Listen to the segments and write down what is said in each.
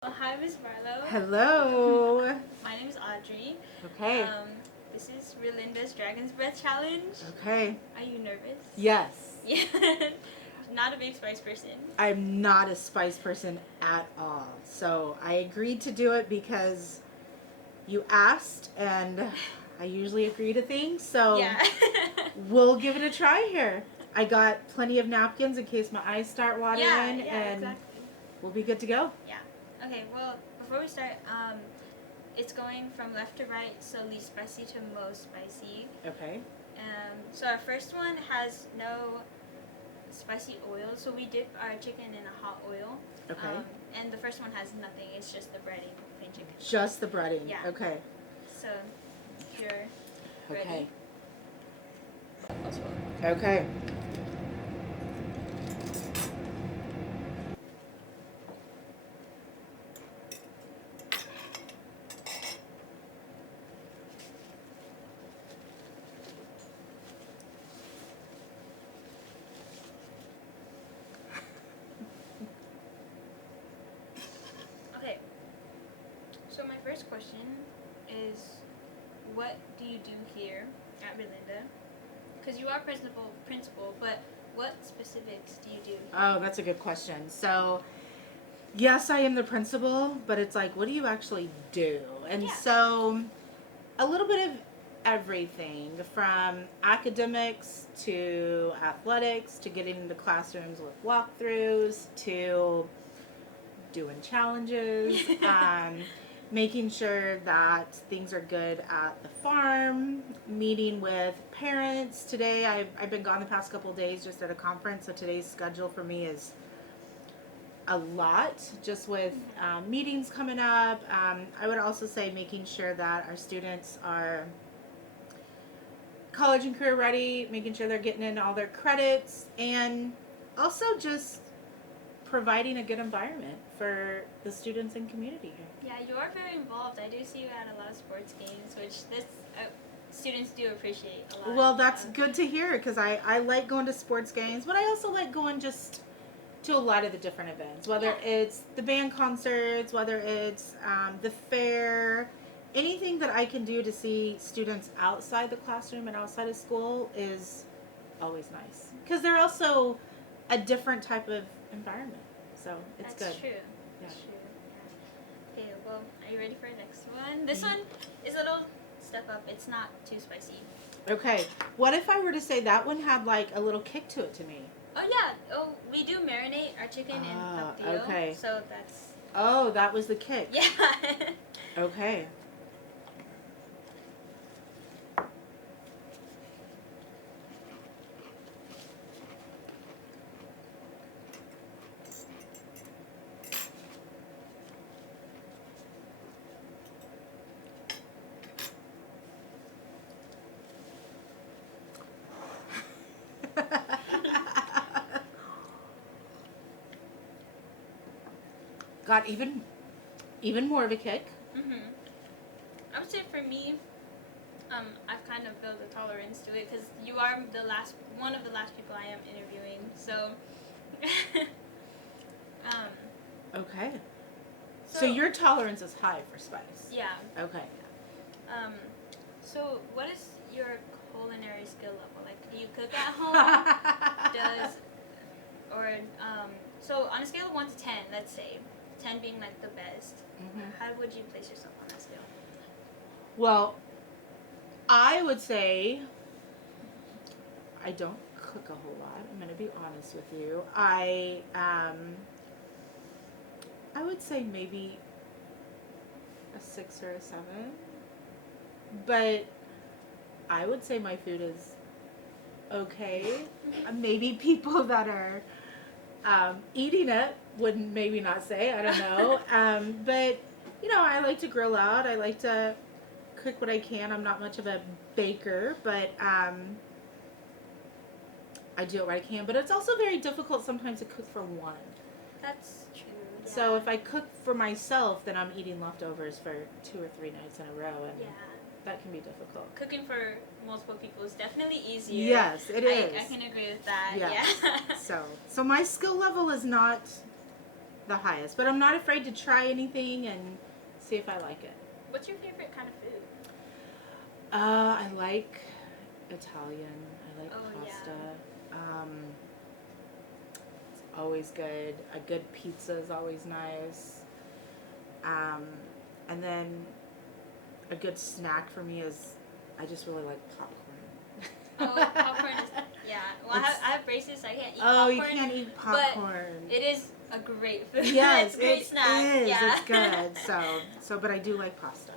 Well, hi, Miss Barlow. Hello. My name is Audrey. Okay. This is Relinda's Dragon's Breath Challenge. Okay. Are you nervous? Yes. Yeah. Not a big spice person. I'm not a spice person at all. So I agreed to do it because you asked, and I usually agree to things. So Yeah. we'll give it a try here. I got plenty of napkins in case my eyes start watering, yeah, and exactly. we'll be good to go. Yeah. Okay, well, before we start, it's going from left to right, so least spicy to most spicy. Okay. So our first one has no spicy oil, so we dip our chicken in a hot oil. Okay. And the first one has nothing, it's just the breading, plain chicken. Just the breading. Yeah. Okay. So, if you're Okay. ready. Okay. Okay. So my first question is, what do you do here at Relinda? Because you are principal, but what specifics do you do? Oh, that's a good question. So, yes, I am the principal, but it's like, what do you actually do? And Yeah. so, a little bit of everything from academics to athletics to getting into classrooms with walkthroughs to doing challenges, making sure that things are good at the farm, meeting with parents. Today, I've been gone the past couple of days just at a conference, so today's schedule for me is a lot, just with meetings coming up. I would also say making sure that our students are college and career ready, making sure they're getting in all their credits, and also just providing a good environment for the students and community here. Yeah, you are very involved. I do see you at a lot of sports games, which students do appreciate a lot. Well, that's good to hear because I like going to sports games, but I also like going just to a lot of the different events, whether it's the band concerts, whether it's the fair, anything that I can do to see students outside the classroom and outside of school is always nice because they're also a different type of environment, so it's That's good. True. Yeah. That's true. Yeah. Okay, well, are you ready for the next one? This one is a little step up. It's not too spicy. Okay, what if I were to say that one had like a little kick to it to me? Oh yeah. Oh, we do marinate our chicken in papillo. Okay. So that's. Oh, that was the kick. Yeah. Okay. Got even more of a kick. I would say for me, I've kind of built a tolerance to it because you are one of the last people I am interviewing. So. Okay. So your tolerance is high for spice. Yeah. Okay. So what is your culinary skill level? Like, do you cook at home? So on a scale of 1 to 10, let's say, 10 being like the best, how would you place yourself on that scale? Well, I would say I don't cook a whole lot. I'm going to be honest with you. I would say maybe a 6 or a 7. But I would say my food is okay. Maybe people that are eating it would maybe not say. I don't know. But, I like to grill out. I like to cook what I can. I'm not much of a baker, but I do what I can. But it's also very difficult sometimes to cook for one. That's true. Yeah. So if I cook for myself, then I'm eating leftovers for 2 or 3 nights in a row, and that can be difficult. Cooking for multiple people is definitely easier. Yes, it is. I can agree with that. Yes. Yeah. So my skill level is not the highest. But I'm not afraid to try anything and see if I like it. What's your favorite kind of food? I like Italian. I like Oh, pasta. yeah. It's always good. A good pizza is always nice. And then a good snack for me is, I just really like popcorn. Oh, popcorn is, yeah. Well, I have braces, so I can't eat popcorn. Oh, you can't eat popcorn. But it is a great food. Yes, it's a great snack. Is. Yeah. It's good. So, but I do like pasta.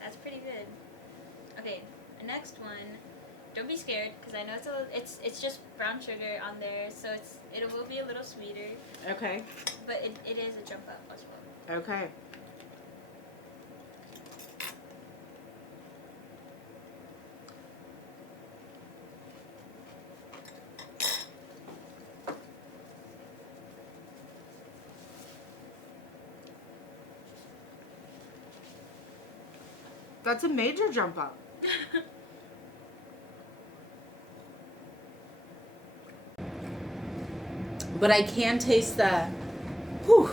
That's pretty good. Okay, the next one. Don't be scared, because I know it's just brown sugar on there, so it will be a little sweeter. Okay. But it is a jump up as well. Okay. That's a major jump up. But I can taste the, whew.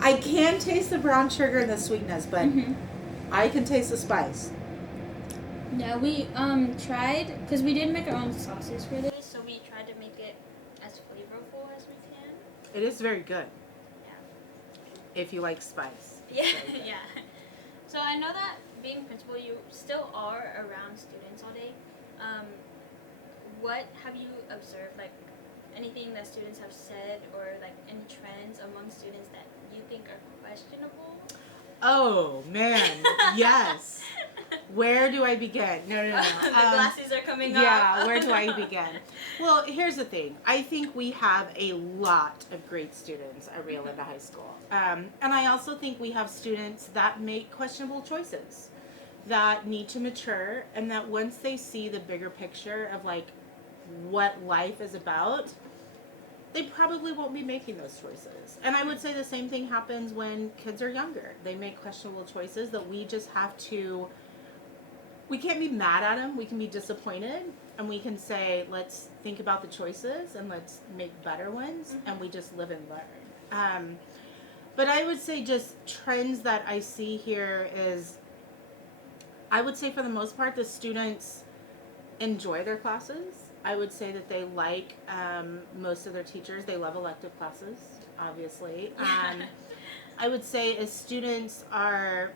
I can taste the brown sugar and the sweetness, but I can taste the spice. Yeah, we tried, because we did make our own sauces for this, so we tried to make it as flavorful as we can. It is very good. Yeah. If you like spice. Yeah, yeah. So I know that being principal, you still are around students all day. What have you observed, like anything that students have said, or like any trends among students that you think are questionable? Oh man, yes. Where do I begin? No. The glasses are coming off. Yeah, where do I begin? Well, here's the thing. I think we have a lot of great students at Rio Linda High School. And I also think we have students that make questionable choices, that need to mature, and that once they see the bigger picture of like what life is about, they probably won't be making those choices. And I would say the same thing happens when kids are younger. They make questionable choices that we just have to, we can't be mad at them. We can be disappointed, and we can say, let's think about the choices and let's make better ones, and we just live and learn. But I would say just trends that I see here is, I would say for the most part, the students enjoy their classes. I would say that they like most of their teachers. They love elective classes, obviously. I would say as students are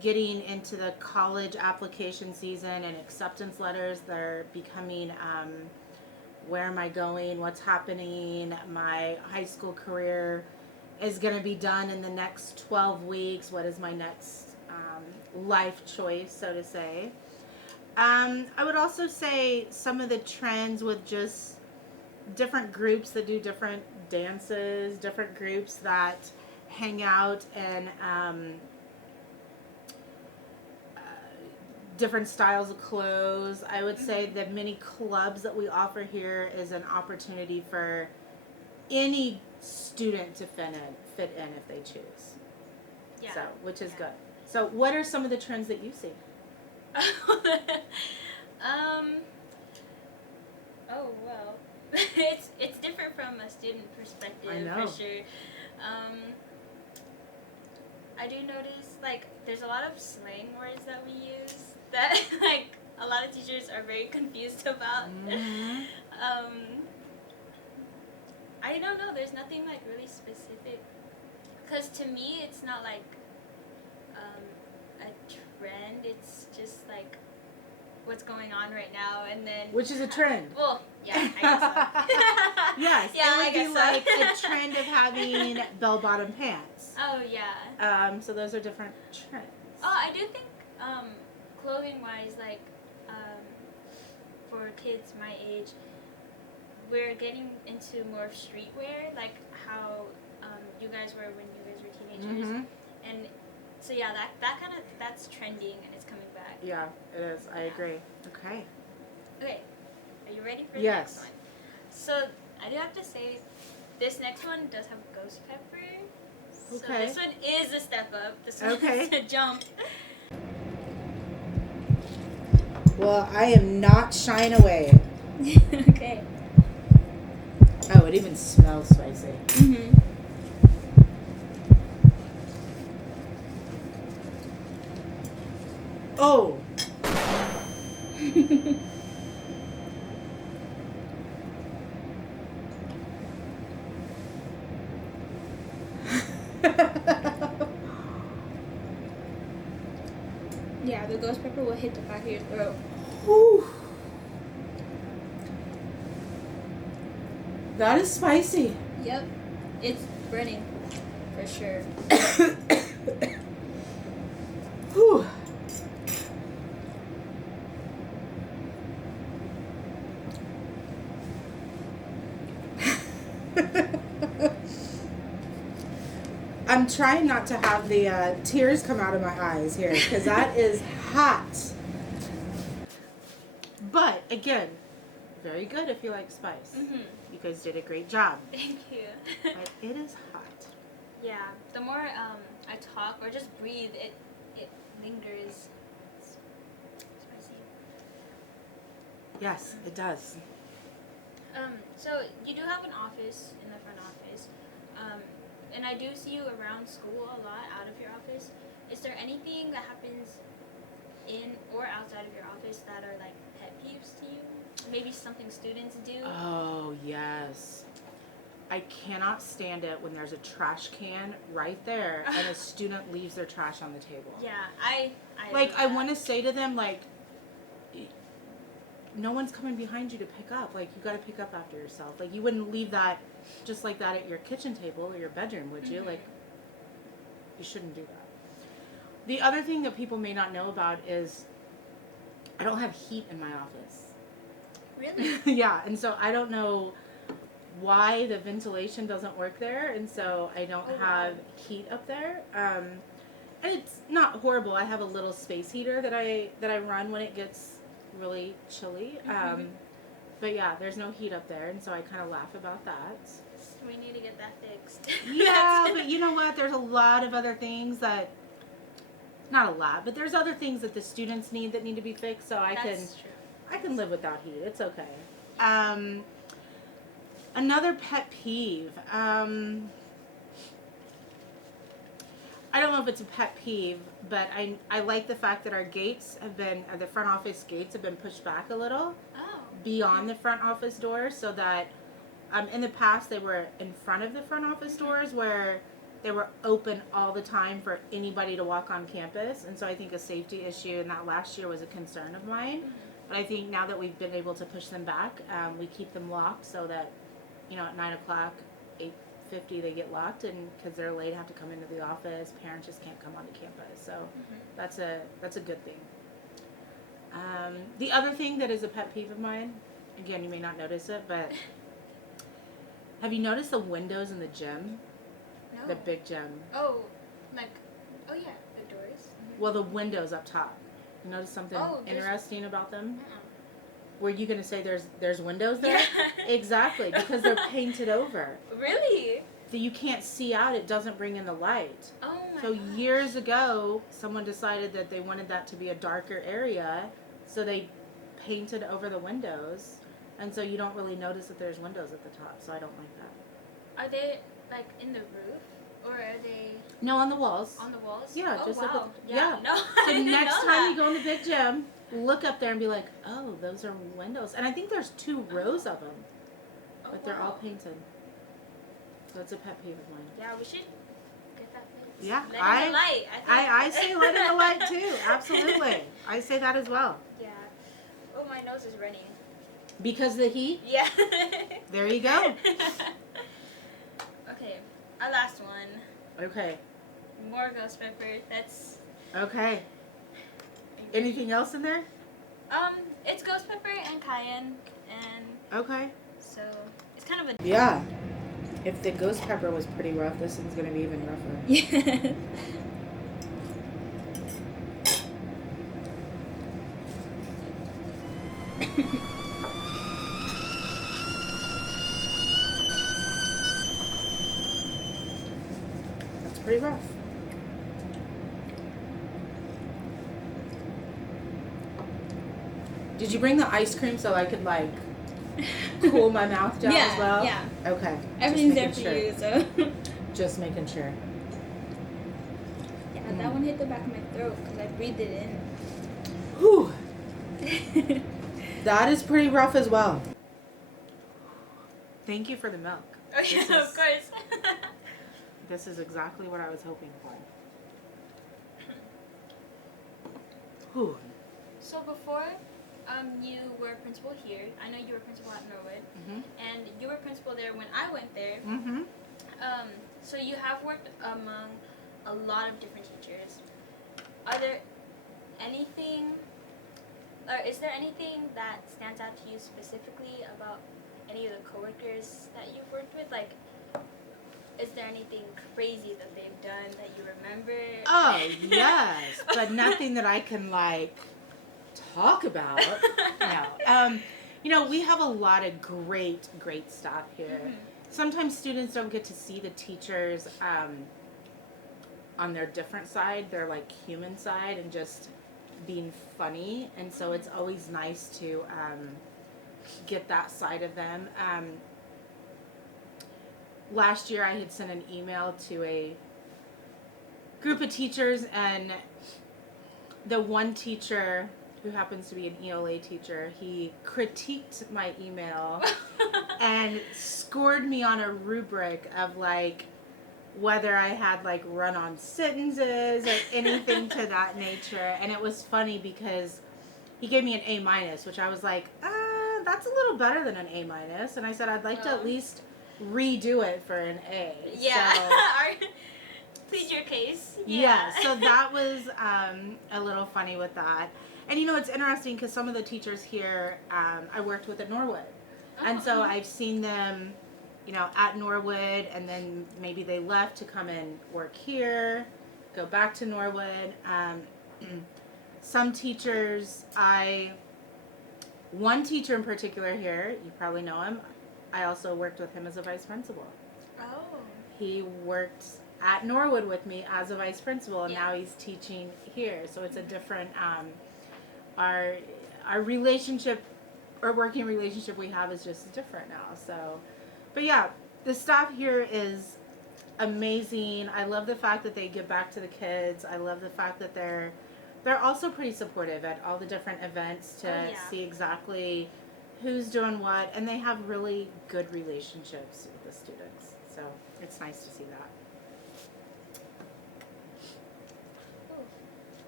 getting into the college application season and acceptance letters, they're becoming, where am I going? What's happening? My high school career is going to be done in the next 12 weeks. What is my next life choice, so to say? I would also say some of the trends with just different groups that do different dances, different groups that hang out and different styles of clothes. I would say the many clubs that we offer here is an opportunity for any student to fit in if they choose. Yeah. So, which is good. So, what are some of the trends that you see? Oh well, it's different from a student perspective. I know. For sure. I do notice like there's a lot of slang words that we use that like a lot of teachers are very confused about. I don't know. There's nothing like really specific, because to me it's not like a trend. It's just like what's going on right now, and then Which is a trend. Well, yeah, I guess so. Yes, Yeah, it would I guess be so. like a trend of having bell-bottom pants. Oh yeah. So those are different trends. Oh, I do think clothing wise, like for kids my age, we're getting into more of streetwear, like how you guys were when you guys were teenagers, and so yeah, that's trending and it's coming back. Yeah, it is. I agree. Okay. Okay, are you ready for the Yes. next one? So I do have to say, this next one does have ghost pepper. So Okay. this one is a step up. This one Okay. is a jump. Well, I am not shying away. Okay. Oh, it even smells spicy. Mm-hmm. Oh. Yeah, the ghost pepper will hit the back of your throat. Whew. That is spicy. Yep. It's burning. For sure. Whew. I'm trying not to have the tears come out of my eyes here because that is hot. But again, very good if you like spice. Mm-hmm. You guys did a great job. Thank you. But it is hot. Yeah. The more I talk or just breathe, it lingers. It's spicy. Yes, it does. So you do have an office in the front office. And I do see you around school a lot out of your office. Is there anything that happens in or outside of your office that are like pet peeves to you? Maybe something students do? Oh, yes. I cannot stand it when there's a trash can right there and a student leaves their trash on the table. Yeah, I I want to say to them, like, no one's coming behind you to pick up. Like, you got to pick up after yourself. Like, you wouldn't leave that just like that at your kitchen table or your bedroom, would you? Mm-hmm. Like, you shouldn't do that. The other thing that people may not know about is I don't have heat in my office. Really? Yeah, and so I don't know why the ventilation doesn't work there, and so I don't have heat up there. And it's not horrible. I have a little space heater that I run when it gets really chilly. Mm-hmm. But yeah, there's no heat up there, and so I kind of laugh about that. We need to get that fixed. Yeah, but you know what? There's a lot of other things that, not a lot, but there's other things that the students need that need to be fixed, so I can live without heat. It's okay. Another pet peeve. I don't know if it's a pet peeve, but I like the fact that our gates have been, the front office gates have been pushed back a little beyond the front office doors, so that in the past they were in front of the front office doors where they were open all the time for anybody to walk on campus, and so I think a safety issue, and that last year was a concern of mine. But I think now that we've been able to push them back, we keep them locked so that, you know, at 9 o'clock, 8:50 they get locked, and because they're late, have to come into the office. Parents just can't come onto campus, so that's a good thing. The other thing that is a pet peeve of mine, again, you may not notice it, but have you noticed the windows in the gym? No. The big gym. Oh, like, oh yeah, the doors. Mm-hmm. Well, the windows up top. You notice something interesting about them? Were you going to say there's windows there? Yeah. Exactly, because they're painted over. Really? So you can't see out. It doesn't bring in the light. Oh my So gosh. years ago, someone decided that they wanted that to be a darker area, so they painted over the windows, and so you don't really notice that there's windows at the top. So I don't like that. Are they like in the roof, or are they No, on the walls. on the walls? Yeah, Oh, just wow. look up. Yeah. No, So I didn't next know time that. you go in the big gym, look up there and be like, oh, those are windows. And I think there's 2 rows of them, Oh, but they're all wow. painted. So it's a pet peeve of mine. Yeah, we should get that fixed. Yeah, Let in the light. I say let in the light too. Absolutely. I say that as well. Yeah. Oh, my nose is running. Because of the heat? Yeah. There you go. Okay, our last one. Okay. More ghost pepper. That's Okay. Anything else in there? it's ghost pepper and cayenne, and Okay. so it's kind of a Yeah. If the ghost pepper was pretty rough, this one's going to be even rougher. yeah. That's pretty rough. Did you bring the ice cream so I could, like, cool my mouth down as well? Yeah. Okay. Everything's there for you, so. Just making sure. Yeah, that one hit the back of my throat because I breathed it in. Whew. That is pretty rough as well. Thank you for the milk. Oh, yeah, of course. This is exactly what I was hoping for. Whew. So before you were principal here, I know you were principal at Norwood, and you were principal there when I went there. So you have worked among a lot of different teachers. Are there anything, or is there anything that stands out to you specifically about any of the coworkers that you've worked with? Like, is there anything crazy that they've done that you remember? Oh, yes, but nothing that I can, like, talk about. No. You know, we have a lot of great staff here. Sometimes students don't get to see the teachers on their different side, their, like, human side, and just being funny. And so it's always nice to get that side of them. Last year I had sent an email to a group of teachers, and the one teacher who happens to be an ELA teacher, he critiqued my email and scored me on a rubric of, like, whether I had, like, run-on sentences or anything to that nature. And it was funny because he gave me an A-, which I was like, that's a little better than an A-. And I said I'd like to at least redo it for an A. Yeah. So, plead your case. Yeah, so that was a little funny with that. And, you know, it's interesting because some of the teachers here I worked with at Norwood. And so I've seen them, you know, at Norwood, and then maybe they left to come and work here, go back to Norwood. Some teachers, one teacher in particular here, you probably know him, I also worked with him as a vice principal. Oh. He worked at Norwood with me as a vice principal, and now he's teaching here. So it's a different, our relationship, our working relationship we have is just different now. So, but yeah, the staff here is amazing. I love the fact that they give back to the kids. I love the fact that they're also pretty supportive at all the different events to see exactly who's doing what, and they have really good relationships with the students. So it's nice to see that.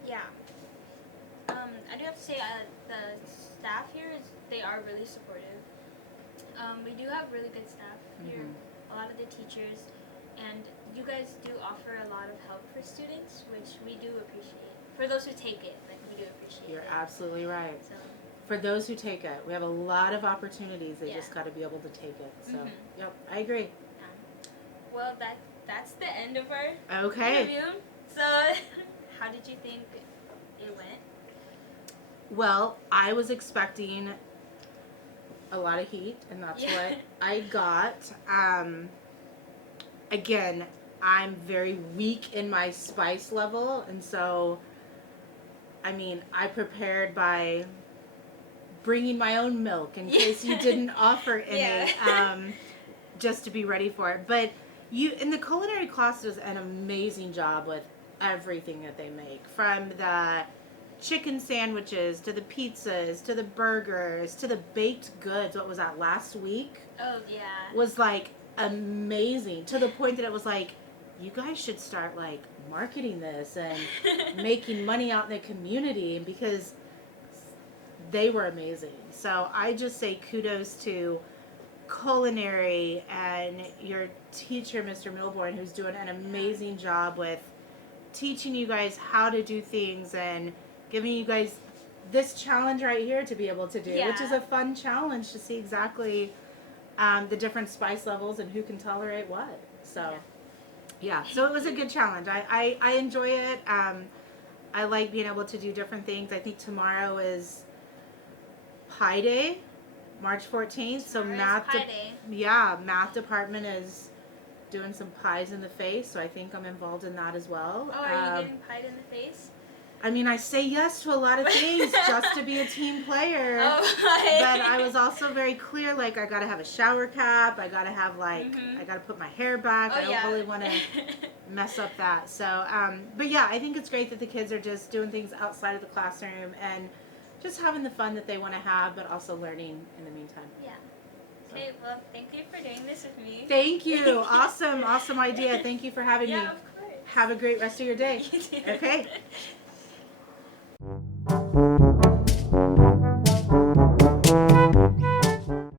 Yeah. I do have to say the staff here they are really supportive. We do have really good staff here, a lot of the teachers, and you guys do offer a lot of help for students, which we do appreciate. For those who take it, like, we do appreciate You're it. absolutely right. So. For those who take it, we have a lot of opportunities. They just got to be able to take it. So, yep, I agree. Well, that's the end of our interview. So, how did you think it went? Well, I was expecting a lot of heat, and that's what I got. Again, I'm very weak in my spice level, and so, I mean, I prepared by bringing my own milk in case you didn't offer any, just to be ready for it. But in the culinary class does an amazing job with everything that they make, from the chicken sandwiches to the pizzas to the burgers to the baked goods. What was that, last week? Oh, yeah. Was like amazing, to the point that it was like, you guys should start like marketing this and making money out in the community, because they were amazing. So I just say kudos to culinary and your teacher, Mr. Milborn, who's doing an amazing job with teaching you guys how to do things and giving you guys this challenge right here to be able to do, which is a fun challenge to see exactly the different spice levels and who can tolerate what. So so it was a good challenge. I enjoy it. I like being able to do different things. I think tomorrow is Pie Day, March 14th. So math department is doing some pies in the face. So I think I'm involved in that as well. Oh, are you getting pied in the face? I mean, I say yes to a lot of things just to be a team player. Oh, But I was also very clear, like, I gotta have a shower cap, I gotta have, like, I gotta put my hair back, I don't really want to mess up that. So, but yeah, I think it's great that the kids are just doing things outside of the classroom and just having the fun that they want to have, but also learning in the meantime. Yeah. Okay, well, thank you for doing this with me. Thank you. Awesome idea. Thank you for having me. Yeah, of course. Have a great rest of your day. You too. Okay.